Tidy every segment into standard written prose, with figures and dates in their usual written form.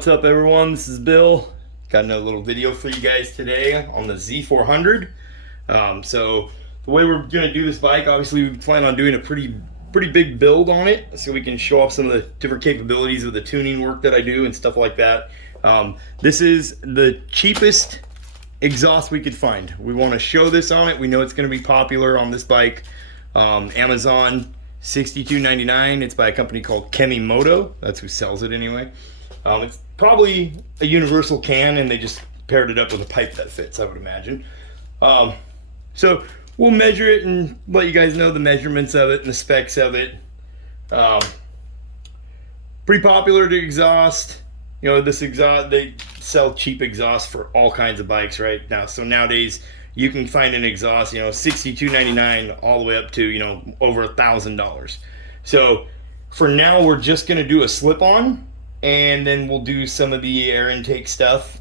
What's up everyone, this is Bill. Got another little video for you guys today on the Z400. So the way we're going to do this bike, obviously we plan on doing a pretty big build on it so we can show off some of the different capabilities of the tuning work that I do and stuff like that. This is the cheapest exhaust we could find. We want to show this on it. We know it's going to be popular on this bike. Amazon, $62.99. It's by a company called KEMIMOTO. That's who sells it anyway. It's probably a universal can, and they just paired it up with a pipe that fits, I would imagine. So we'll measure it and let you guys know the measurements of it and the specs of it. Pretty popular to exhaust. You know, this exhaust, they sell cheap exhaust for all kinds of bikes right now. So nowadays you can find an exhaust, you know, $62.99 all the way up to, you know, over $1,000. So for now, we're just gonna do a slip-on, and then we'll do some of the air intake stuff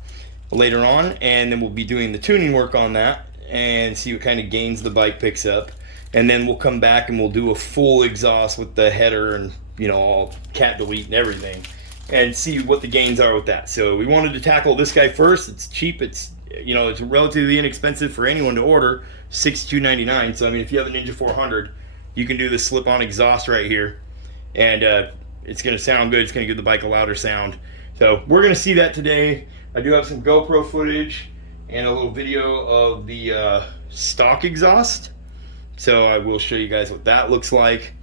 later on, and then we'll be doing the tuning work on that and see what kind of gains the bike picks up. And then we'll come back and we'll do a full exhaust with the header and, you know, all cat delete and everything, and see what the gains are with that. So we wanted to tackle this guy first. It's cheap. It's, you know, it's relatively inexpensive for anyone to order, $62.99. So I mean, if you have a Ninja 400, you can do the slip-on exhaust right here, and it's going to sound good. It's going to give the bike a louder sound. So we're going to see that today. I do have some GoPro footage and a little video of the stock exhaust. So I will show you guys what that looks like,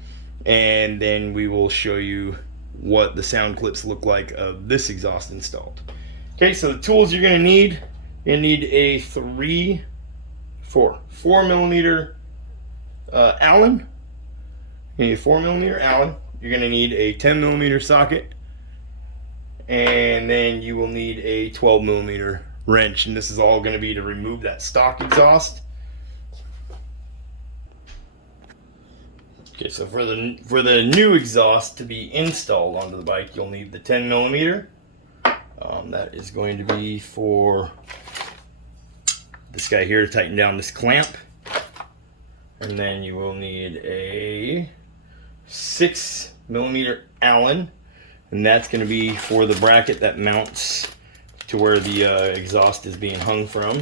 and then we will show you what the sound clips look like of this exhaust installed. Okay, so the tools you're going to need a 4 millimeter Allen. You need a 4 millimeter Allen. You're going to need a 10 millimeter socket, and then you will need a 12 millimeter wrench, and this is all going to be to remove that stock exhaust. Okay, so for the new exhaust to be installed onto the bike, you'll need the 10 millimeter. That is going to be for this guy here to tighten down this clamp, and then you will need a 6 millimeter Allen, and that's going to be for the bracket that mounts to where the exhaust is being hung from.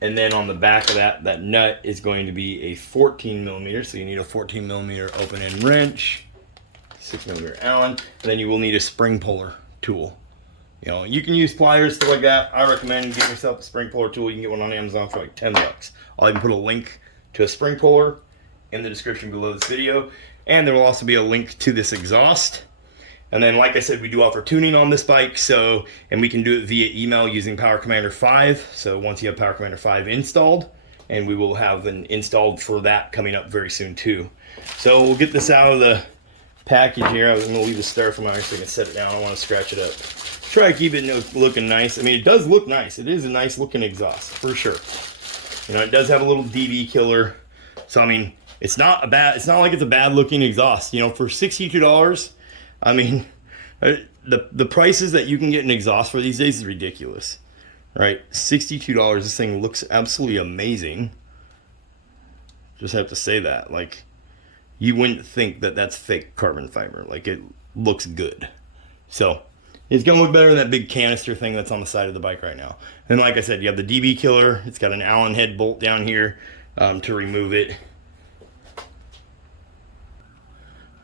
And then on the back of that nut is going to be a 14 millimeter, so you need a 14 millimeter open end wrench, 6 millimeter Allen, and then you will need a spring puller tool. You know, you can use pliers, stuff like that. I recommend getting yourself a spring puller tool. You can get one on Amazon for like 10 bucks. I'll even put a link to a spring puller in the description below this video, and there will also be a link to this exhaust. And then, like I said, we do offer tuning on this bike, so, and we can do it via email using Power Commander 5. So once you have Power Commander 5 installed, and we will have an installed for that coming up very soon too. So we'll get this out of the package here. I'm gonna leave the styrofoam out so I can set it down. I don't want to scratch it up. Try to keep it looking nice. I mean, it does look nice. It is a nice looking exhaust for sure. You know, it does have a little dB killer. So I mean, it's not like it's a bad looking exhaust. You know, for $62, I mean, the prices that you can get an exhaust for these days is ridiculous, right? $62, this thing looks absolutely amazing. Just have to say that. Like, you wouldn't think that that's fake carbon fiber. Like, it looks good. So it's gonna look better than that big canister thing that's on the side of the bike right now. And like I said, you have the dB killer. It's got an Allen head bolt down here to remove it.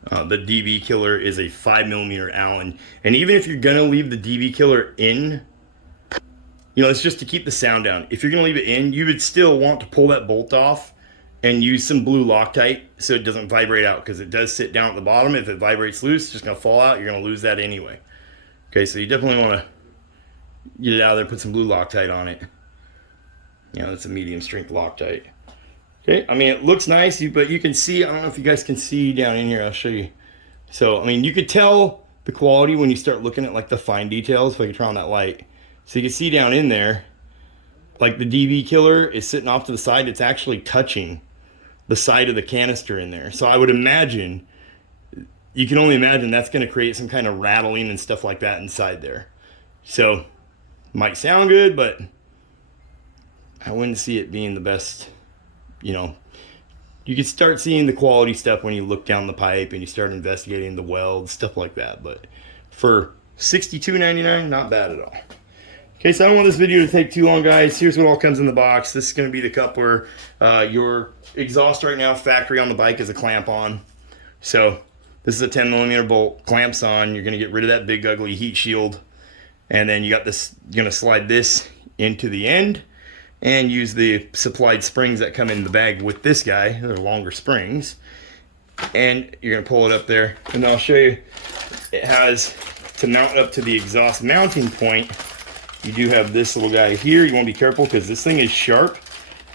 The dB killer is a 5 millimeter Allen, and even if you're gonna leave the dB killer in, you know, it's just to keep the sound down. If you're gonna leave it in, you would still want to pull that bolt off and use some blue Loctite so it doesn't vibrate out, because it does sit down at the bottom. If it vibrates loose, it's just gonna fall out. You're gonna lose that anyway. Okay, so you definitely want to get it out of there, put some blue Loctite on it. You know, it's a medium strength Loctite. Okay, I mean, it looks nice, but you can see, I don't know if you guys can see down in here, I'll show you. So, I mean, you could tell the quality when you start looking at like the fine details, if I could turn on that light. So you can see down in there, like the dB killer is sitting off to the side, it's actually touching the side of the canister in there. So I would imagine, you can only imagine that's going to create some kind of rattling and stuff like that inside there. So, might sound good, but I wouldn't see it being the best. You know, you can start seeing the quality stuff when you look down the pipe and you start investigating the welds, stuff like that. But for $62.99, not bad at all. Okay, so I don't want this video to take too long, guys. Here's what all comes in the box. This is going to be the cup where your exhaust right now, factory on the bike, is a clamp on. So this is a 10mm bolt, clamps on. You're going to get rid of that big ugly heat shield. And then you got this, you're going to slide this into the end and use the supplied springs that come in the bag with this guy. They're longer springs. And you're going to pull it up there. And I'll show you, it has to mount up to the exhaust mounting point. You do have this little guy here. You want to be careful because this thing is sharp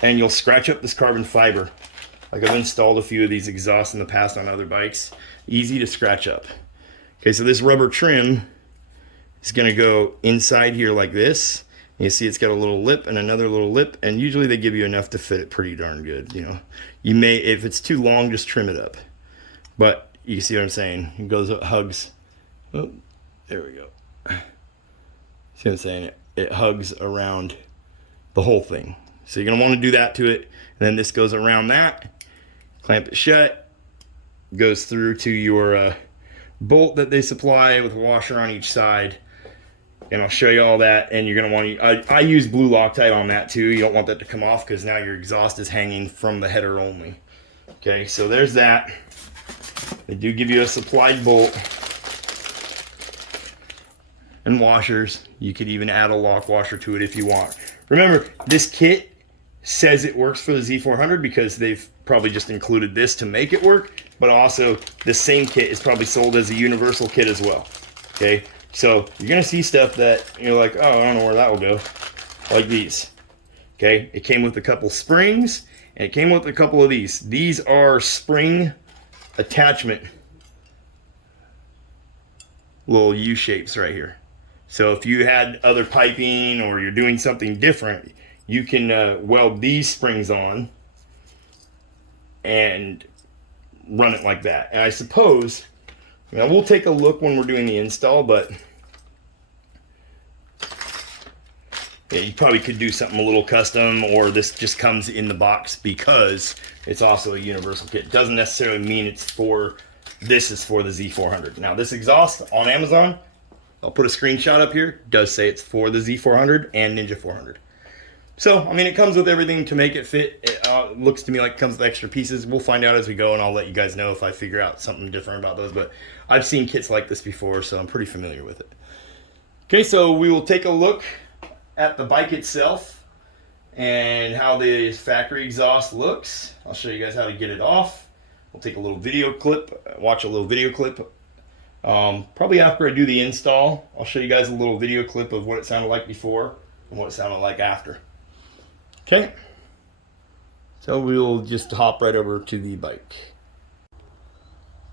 and you'll scratch up this carbon fiber. Like I've installed a few of these exhausts in the past on other bikes. Easy to scratch up. Okay, so this rubber trim is going to go inside here like this. You see it's got a little lip and another little lip, and usually they give you enough to fit it pretty darn good. You know, you may, if it's too long, just trim it up. But you see what I'm saying? It goes, hugs. Oh, there we go. See what I'm saying? It hugs around the whole thing. So you're going to want to do that to it. And then this goes around that. Clamp it shut. Goes through to your bolt that they supply with a washer on each side. And I'll show you all that. And you're going to want to, I use blue Loctite on that too. You don't want that to come off because now your exhaust is hanging from the header only. Okay, so there's that. They do give you a supplied bolt and washers. You could even add a lock washer to it if you want. Remember, this kit says it works for the Z400 because they've probably just included this to make it work, but also the same kit is probably sold as a universal kit as well. Okay, so you're gonna see stuff that you're like, oh, I don't know where that will go, like these. Okay, it came with a couple springs and it came with a couple of these. These are spring attachment little U-shapes right here. So if you had other piping or you're doing something different, you can weld these springs on and run it like that. And I suppose, now we'll take a look when we're doing the install, but yeah, you probably could do something a little custom, or this just comes in the box because it's also a universal kit. Doesn't necessarily mean it's for, this is for the Z400. Now this exhaust on Amazon, I'll put a screenshot up here, does say it's for the Z400 and Ninja 400. So, I mean, it comes with everything to make it fit. It looks to me like it comes with extra pieces. We'll find out as we go, and I'll let you guys know if I figure out something different about those. But I've seen kits like this before, so I'm pretty familiar with it. Okay, so we will take a look at the bike itself and how the factory exhaust looks. I'll show you guys how to get it off. We'll take a little video clip, watch a little video clip. Probably after I do the install, I'll show you guys a little video clip of what it sounded like before and what it sounded like after. Okay, so we'll just hop right over to the bike.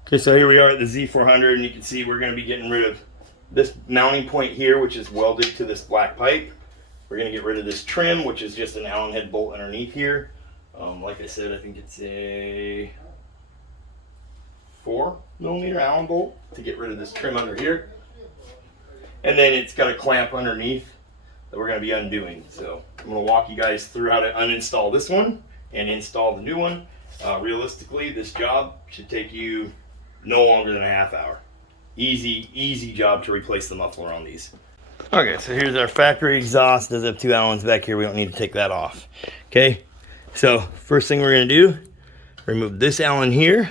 Okay, so here we are at the Z400, and you can see we're going to be getting rid of this mounting point here, which is welded to this black pipe. We're going to get rid of this trim, which is just an Allen head bolt underneath here. Like I said, I think it's a 4mm Allen bolt to get rid of this trim under here. And then it's got a clamp underneath that we're going to be undoing. So I'm going to walk you guys through how to uninstall this one and install the new one. Realistically, this job should take you no longer than a half hour. Easy job to replace the muffler on these. Okay, so here's our factory exhaust. Does have 2 Allens back here. We don't need to take that off. Okay, so first thing we're going to do, remove this Allen here.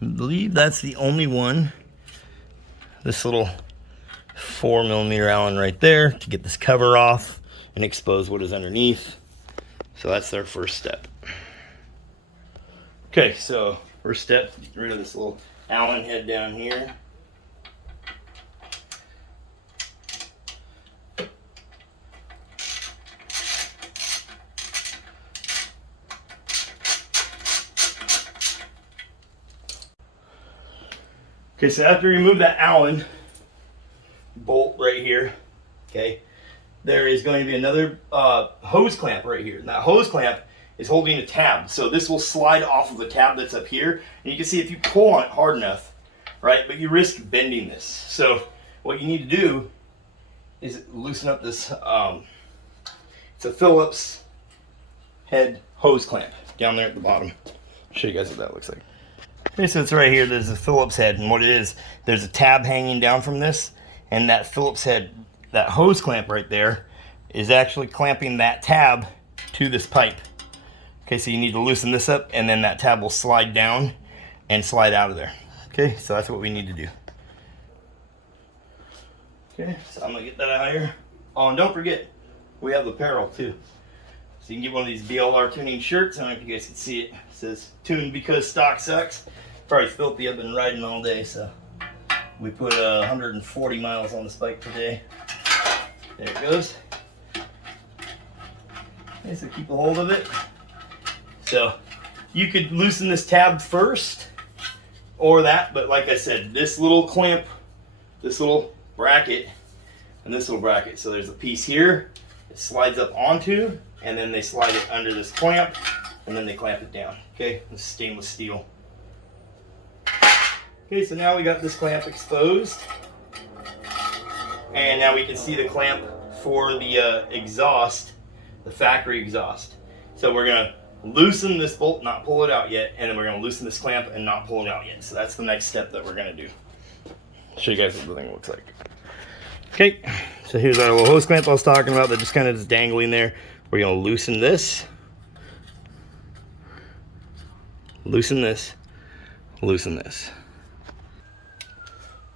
I believe that's the only one. This little 4mm Allen right there to get this cover off and expose what is underneath. So that's our first step. Okay, so first step, get rid of this little Allen head down here. Okay, so after you remove that Allen bolt right here, okay, there is going to be another hose clamp right here. And that hose clamp is holding a tab. So this will slide off of the tab that's up here. And you can see if you pull on it hard enough, right, but you risk bending this. So what you need to do is loosen up this, it's a Phillips head hose clamp down there at the bottom. I'll show you guys what that looks like. Okay, so it's right here, there's a Phillips head, and what it is, there's a tab hanging down from this, and that Phillips head, that hose clamp right there, is actually clamping that tab to this pipe. Okay, so you need to loosen this up, and then that tab will slide down and slide out of there. Okay, so that's what we need to do. Okay, so I'm gonna get that out of here. Oh, and don't forget, we have apparel too. So you can get one of these BLR tuning shirts. I don't know if you guys can see it. It says, "Tuned because stock sucks." Probably filthy, I've been riding all day, so we put 140 miles on this bike today. There it goes. Okay, so keep a hold of it. So you could loosen this tab first or that, but like I said, this little clamp, this little bracket, and this little bracket. So there's a piece here, it slides up onto, and then they slide it under this clamp, and then they clamp it down. Okay, it's stainless steel. Okay, so now we got this clamp exposed, and now we can see the clamp for the exhaust, the factory exhaust. So we're gonna loosen this bolt, not pull it out yet, and then we're gonna loosen this clamp and not pull it out yet. So that's the next step that we're gonna do. Show you guys what the thing looks like. Okay, so here's our little hose clamp I was talking about that just kind of is dangling there. We're gonna loosen this, loosen this, loosen this.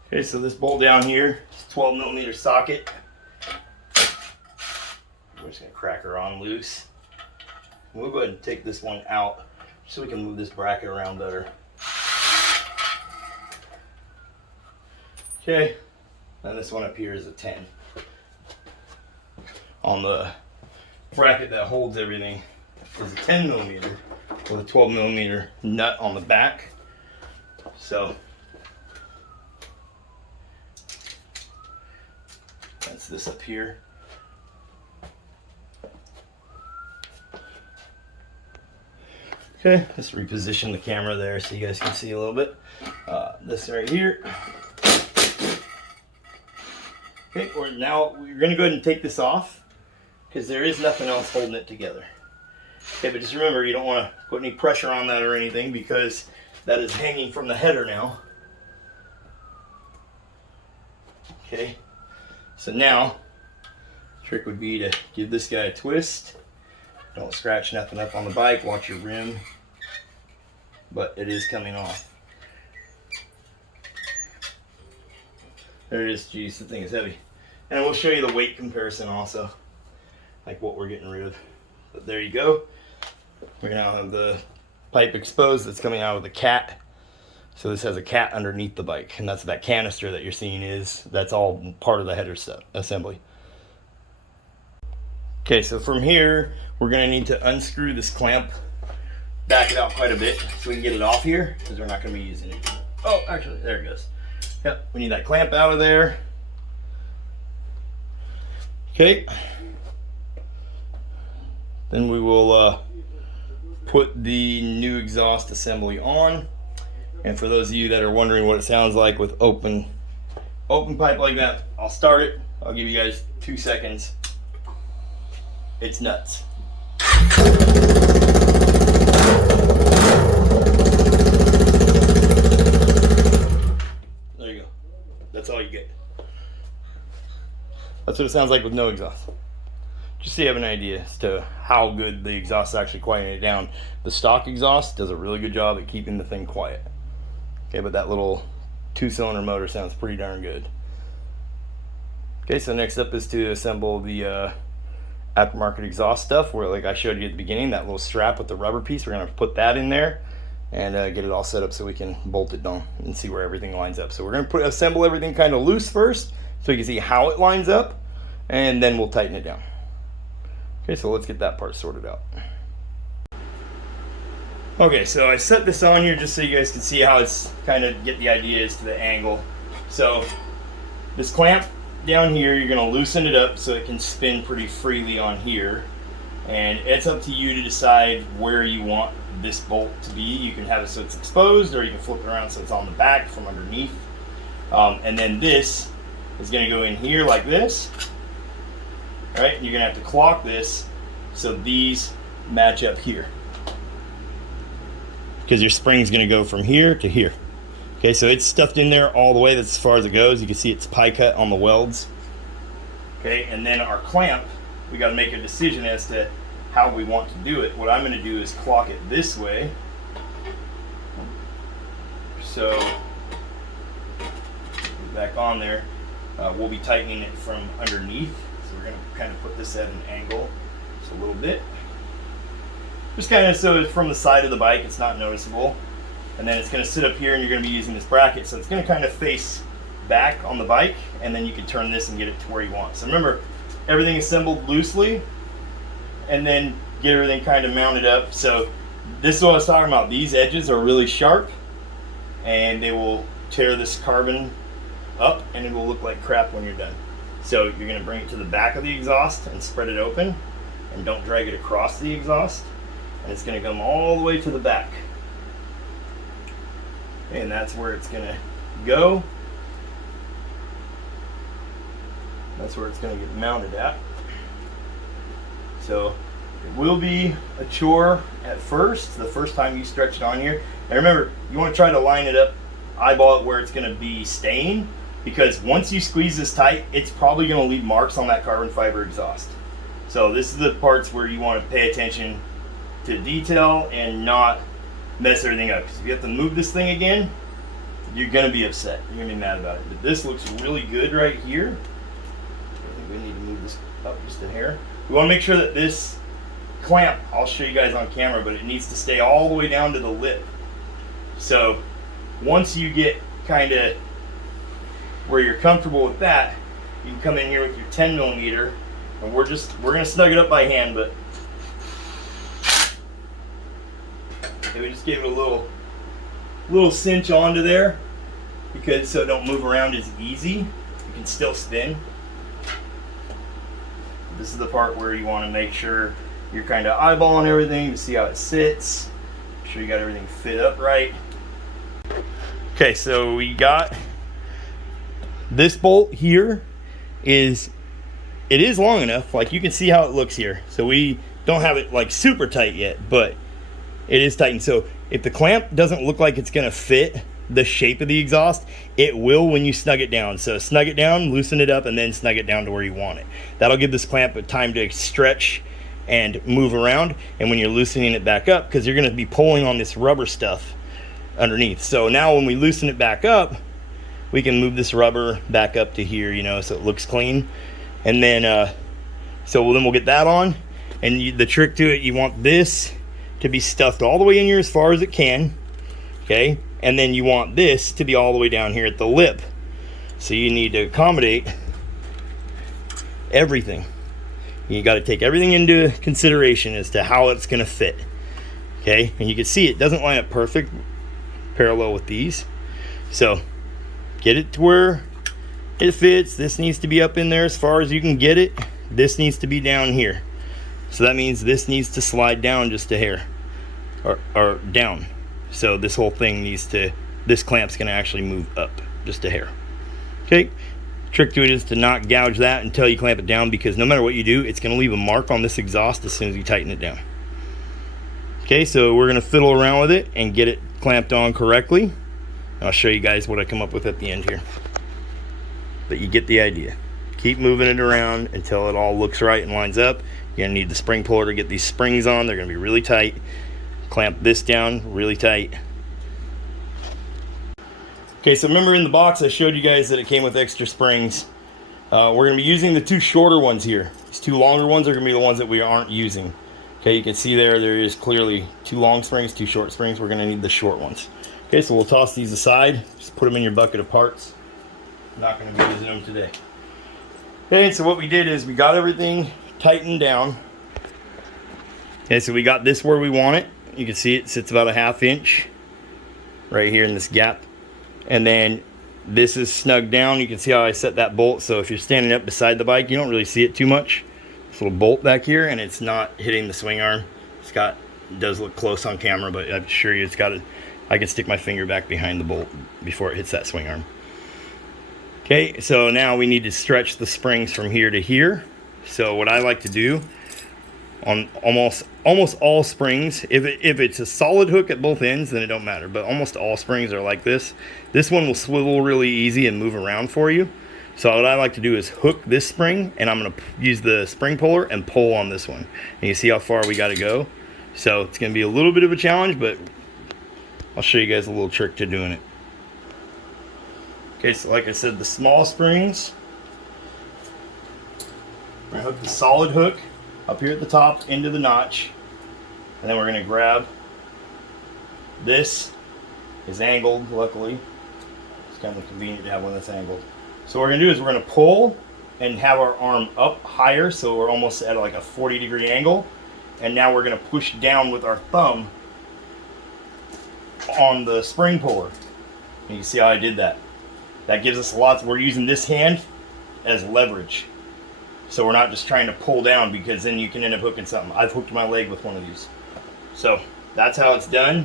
Okay, so this bolt down here is 12mm socket. We're just gonna crack her on loose. We'll go ahead and take this one out so we can move this bracket around better. Okay, and this one up here is a 10. On the bracket that holds everything is a 10mm with a 12mm nut on the back. So that's this up here. Okay, let's reposition the camera there so you guys can see a little bit. This right here. Okay, now we're going to go ahead and take this off because there is nothing else holding it together. Okay, but just remember, you don't want to put any pressure on that or anything because that is hanging from the header now. Okay, so now the trick would be to give this guy a twist. Don't scratch nothing up on the bike, watch your rim, but it is coming off. There it is. Geez, the thing is heavy. And we'll show you the weight comparison also, like what we're getting rid of. But there you go. We now have the pipe exposed that's coming out of the cat. So this has a cat underneath the bike, and that's that canister that you're seeing that's all part of the header assembly. Okay, so from here, we're gonna need to unscrew this clamp, back it out quite a bit so we can get it off here because we're not gonna be using it. Oh, actually, there it goes. Yep, we need that clamp out of there. Okay. Then we will put the new exhaust assembly on. And for those of you that are wondering what it sounds like with open pipe like that, I'll start it. I'll give you guys 2 seconds. It's nuts. There you go. That's all you get. That's what it sounds like with no exhaust. Just so you have an idea as to how good the exhaust is actually quieting it down. The stock exhaust does a really good job at keeping the thing quiet. Okay, but that little 2-cylinder motor sounds pretty darn good. Okay, so next up is to assemble the aftermarket exhaust stuff, where, like I showed you at the beginning, that little strap with the rubber piece, we're gonna put that in there and get it all set up so we can bolt it down and see where everything lines up. So we're gonna assemble everything kind of loose first so you can see how it lines up, and then we'll tighten it down. Okay, so let's get that part sorted out. Okay, so I set this on here just so you guys can see how it's kind of get the idea as to the angle. So this clamp down here, you're going to loosen it up so it can spin pretty freely on here. And it's up to you to decide where you want this bolt to be. You can have it so it's exposed, or you can flip it around so it's on the back from underneath. And then this is going to go in here like this. All right, you're going to have to clock this so these match up here, because your spring is going to go from here to here. Okay, so it's stuffed in there all the way. That's as far as it goes. You can see it's pie cut on the welds. Okay, and then our clamp, we got to make a decision as to how we want to do it. What I'm going to do is clock it this way. So back on there, we'll be tightening it from underneath. So we're going to kind of put this at an angle just a little bit. Just kind of so it's from the side of the bike, it's not noticeable. And then it's going to sit up here and you're going to be using this bracket. So it's going to kind of face back on the bike, and then you can turn this and get it to where you want. So remember, everything assembled loosely and then get everything kind of mounted up. So this is what I was talking about. These edges are really sharp and they will tear this carbon up and it will look like crap when you're done. So you're going to bring it to the back of the exhaust and spread it open, and don't drag it across the exhaust, and it's going to come all the way to the back. And that's where it's going to go. That's where it's going to get mounted at. So it will be a chore at first, the first time you stretch it on here. And remember, you want to try to line it up, eyeball it where it's going to be staying, because once you squeeze this tight, it's probably going to leave marks on that carbon fiber exhaust. So this is the parts where you want to pay attention to detail and not mess everything up. Because if you have to move this thing again, you're going to be upset. You're going to be mad about it. But this looks really good right here. I think we need to move this up just a hair. We want to make sure that this clamp, I'll show you guys on camera, but it needs to stay all the way down to the lip. So once you get kind of where you're comfortable with that, you can come in here with your 10 millimeter, and we're going to snug it up by hand, but we just gave it a little cinch onto there, because so it don't move around as easy. You can still spin. This is the part where you want to make sure you're kind of eyeballing everything to see how it sits. Make sure you got everything fit up right. Okay, so we got this bolt here. It is long enough, like you can see how it looks here. So we don't have it like super tight yet, but it is tightened. So if the clamp doesn't look like it's gonna fit the shape of the exhaust, it will when you snug it down. So snug it down, loosen it up, and then snug it down to where you want it. That'll give this clamp a time to stretch and move around, and when you're loosening it back up, because you're gonna be pulling on this rubber stuff underneath. So now when we loosen it back up, we can move this rubber back up to here, you know, so it looks clean. And then then we'll get that on. And the trick to it, you want this to be stuffed all the way in here as far as it can, okay? And then you want this to be all the way down here at the lip. So you need to accommodate everything. You got to take everything into consideration as to how it's going to fit, okay? And you can see it doesn't line up perfect parallel with these. So get it to where it fits. This needs to be up in there as far as you can get it. This needs to be down here. So that means this needs to slide down just a hair, or down. So this whole thing needs to, this clamp's going to actually move up just a hair. Okay, trick to it is to not gouge that until you clamp it down, because no matter what you do, it's going to leave a mark on this exhaust as soon as you tighten it down. Okay, so we're going to fiddle around with it and get it clamped on correctly. I'll show you guys what I come up with at the end here. But you get the idea. Keep moving it around until it all looks right and lines up. You're going to need the spring puller to get these springs on. They're going to be really tight. Clamp this down really tight. Okay, so remember in the box I showed you guys that it came with extra springs. We're going to be using the two shorter ones here. These two longer ones are going to be the ones that we aren't using. Okay, you can see there is clearly two long springs, two short springs. We're going to need the short ones. Okay, so we'll toss these aside. Just put them in your bucket of parts. I'm not going to be using them today. Okay, so what we did is we got everything tightened down. Okay, so we got this where we want it. You can see it sits about a 1/2 inch right here in this gap. And then this is snugged down. You can see how I set that bolt. So if you're standing up beside the bike, you don't really see it too much. This little bolt back here, and it's not hitting the swing arm. It does look close on camera, but I'm sure you I can stick my finger back behind the bolt before it hits that swing arm. Okay, so now we need to stretch the springs from here to here. So what I like to do on almost all springs. If it's a solid hook at both ends, then it don't matter, but almost all springs are like this. This one will swivel really easy and move around for you. So what I like to do is hook this spring, and I'm going to use the spring puller and pull on this one, and you see how far we got to go. So it's going to be a little bit of a challenge, but I'll show you guys a little trick to doing it. Okay, so like I said, the small springs, we're going to hook the solid hook up here at the top into the notch, and then we're going to grab this. Is angled, luckily. It's kind of convenient to have one that's angled. So what we're going to do is we're going to pull and have our arm up higher, so we're almost at like a 40-degree angle. And now we're going to push down with our thumb on the spring puller. And you see how I did that. That gives us lots. We're using this hand as leverage. So we're not just trying to pull down, because then you can end up hooking something. I've hooked my leg with one of these. So that's how it's done.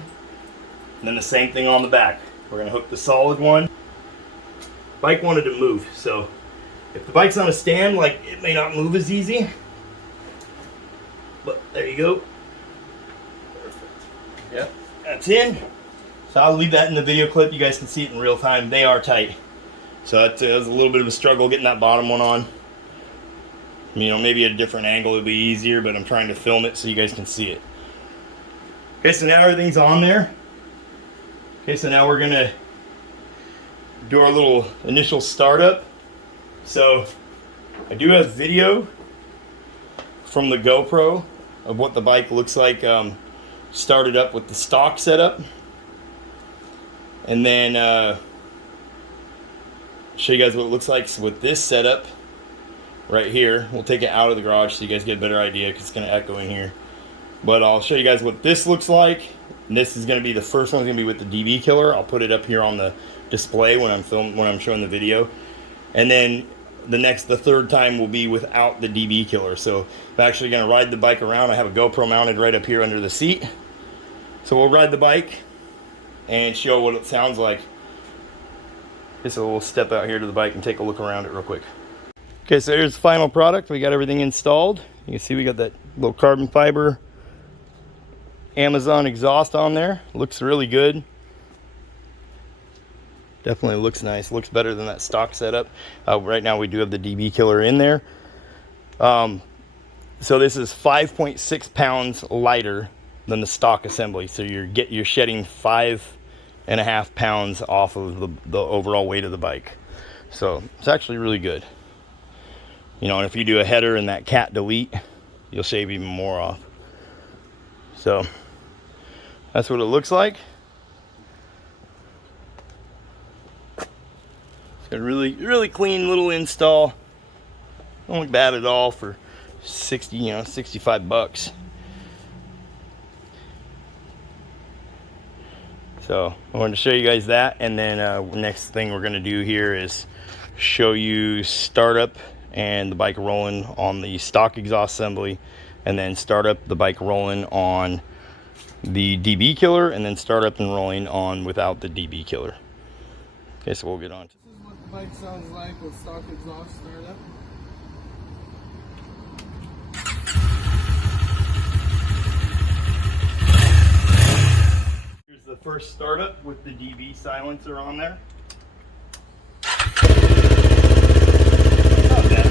And then the same thing on the back. We're going to hook the solid one. Bike wanted to move, so if the bike's on a stand, like, it may not move as easy. But there you go. Perfect. Yep, that's in. So I'll leave that in the video clip. You guys can see it in real time. They are tight. So that was a little bit of a struggle getting that bottom one on. You know, maybe a different angle would be easier, but I'm trying to film it so you guys can see it. Okay, so now everything's on there. Okay, so now we're gonna do our little initial startup. So I do have video from the GoPro of what the bike looks like started up with the stock setup, and then show you guys what it looks like with this setup right here. We'll take it out of the garage so you guys get a better idea, because it's going to echo in here. But I'll show you guys what this looks like. And this is going to be the first one's going to be with the DB killer. I'll put it up here on the display when I'm showing the video. And then the third time will be without the DB killer. So I'm actually going to ride the bike around. I have a GoPro mounted right up here under the seat. So we'll ride the bike and show what it sounds like. Okay, so we'll step out here to the bike and take a look around it real quick. Okay, so here's the final product. We got everything installed. You can see we got that little carbon fiber Amazon exhaust on there. Looks really good. Definitely looks nice. Looks better than that stock setup. Right now we do have the DB killer in there. So this is 5.6 pounds lighter than the stock assembly. So you're shedding 5.5 pounds off of the overall weight of the bike. So it's actually really good. You know, and if you do a header and that cat delete, you'll shave even more off. So that's what it looks like. It's a really clean little install. Don't look bad at all for 65 bucks. So I wanted to show you guys that, and then next thing we're going to do here is show you startup and the bike rolling on the stock exhaust assembly, and then start up the bike rolling on the DB killer, and then start up and rolling on without the DB killer. Okay, so we'll get on. This is what the bike sounds like with stock exhaust startup. Here's the first startup with the DB silencer on there. Not bad.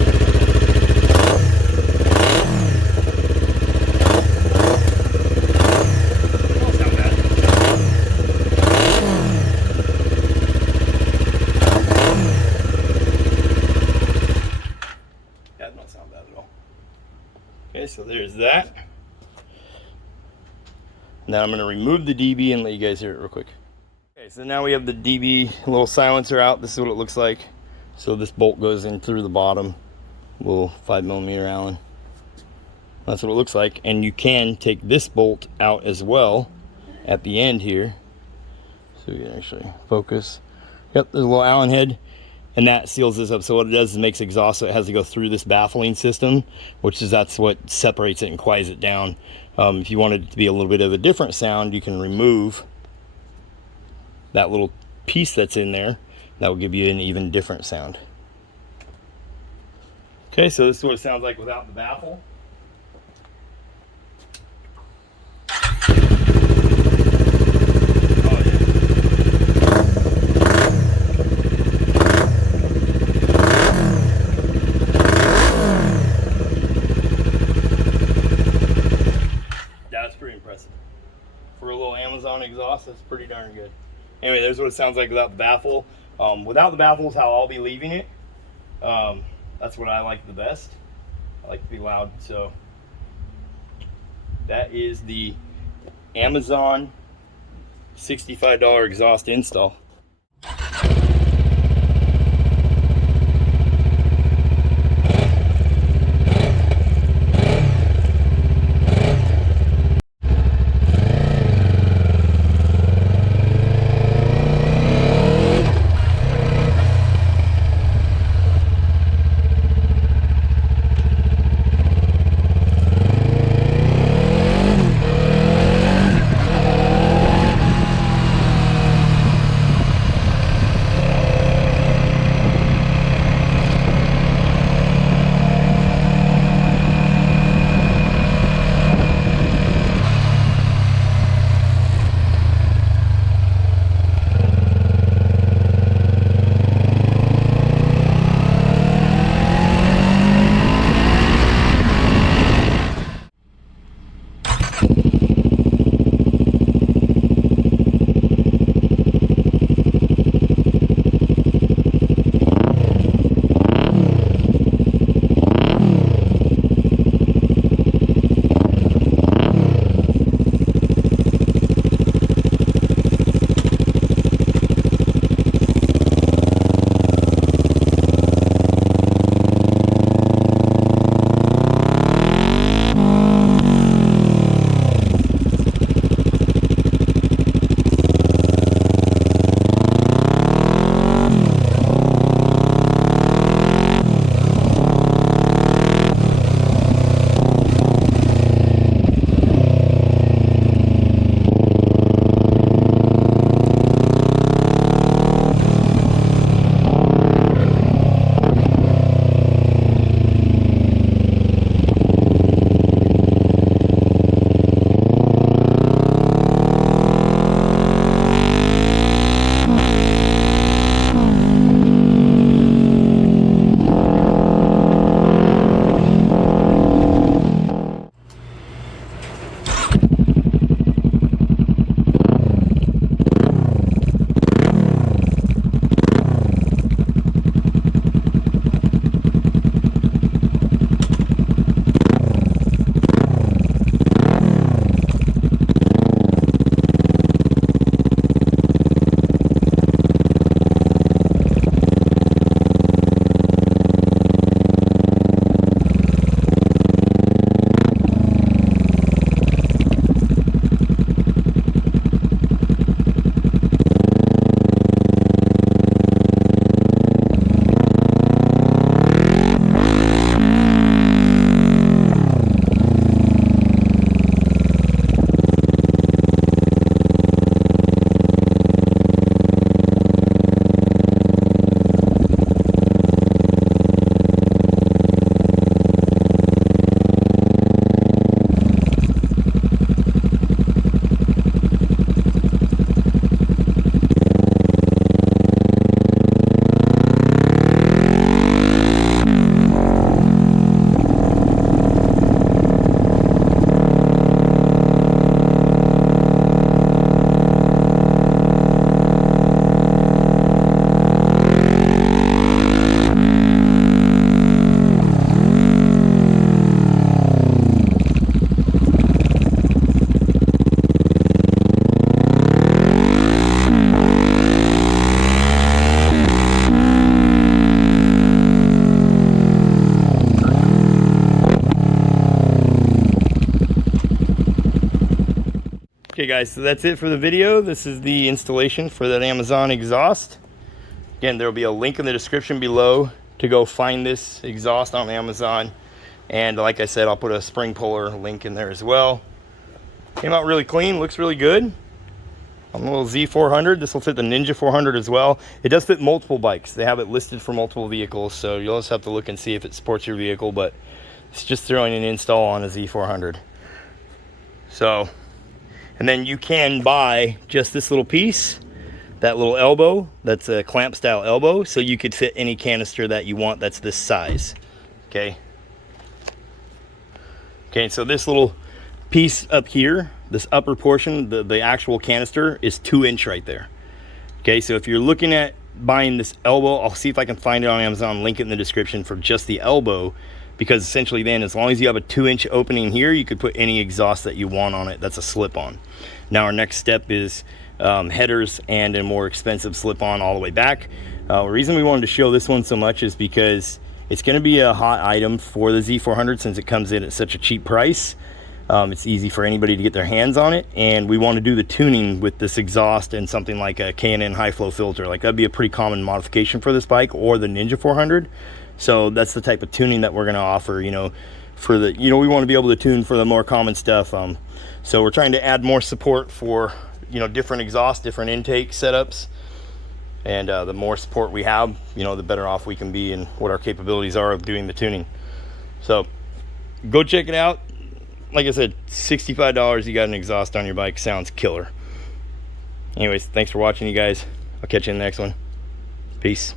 Okay, so there's that. Now I'm going to remove the DB and let you guys hear it real quick. Okay, so now we have the DB little silencer out. This is what it looks like. So this bolt goes in through the bottom, little 5mm Allen. That's what it looks like. And you can take this bolt out as well at the end here. So you can actually focus. Yep, there's a little Allen head. And that seals this up. So what it does is it makes exhaust, so it has to go through this baffling system, that's what separates it and quiets it down. If you wanted it to be a little bit of a different sound, you can remove that little piece that's in there. That will give you an even different sound. Okay, so this is what it sounds like without the baffle. for a little Amazon exhaust, that's pretty darn good. Anyway, there's what it sounds like without the baffle. Without the baffle is how I'll be leaving it. That's what I like the best. I like to be loud, so that is the Amazon $65 exhaust install. Okay guys, so that's it for the video. This is the installation for that Amazon exhaust. Again, there will be a link in the description below to go find this exhaust on Amazon. And like I said, I'll put a spring puller link in there as well. Came out really clean, looks really good. On the little Z400, this will fit the Ninja 400 as well. It does fit multiple bikes. They have it listed for multiple vehicles, so you'll just have to look and see if it supports your vehicle, but it's just throwing an install on a Z400. So, and then you can buy just this little piece, that little elbow, that's a clamp style elbow, so you could fit any canister that you want that's this size, okay? Okay, so this little piece up here, this upper portion, the actual canister is 2-inch right there. Okay, so if you're looking at buying this elbow, I'll see if I can find it on Amazon, link it in the description for just the elbow, because essentially then as long as you have a 2-inch opening here, you could put any exhaust that you want on it that's a slip-on. Now our next step is headers and a more expensive slip-on all the way back. The reason we wanted to show this one so much is because it's going to be a hot item for the Z400 since it comes in at such a cheap price. It's easy for anybody to get their hands on it, and we want to do the tuning with this exhaust and something like a K&N high flow filter. Like that'd be a pretty common modification for this bike or the Ninja 400. So that's the type of tuning that we're going to offer, you know, for the, you know, we want to be able to tune for the more common stuff. So we're trying to add more support for, you know, different exhaust, different intake setups. And the more support we have, you know, the better off we can be and what our capabilities are of doing the tuning. So go check it out. Like I said, $65, you got an exhaust on your bike. Sounds killer. Anyways, thanks for watching, you guys. I'll catch you in the next one. Peace.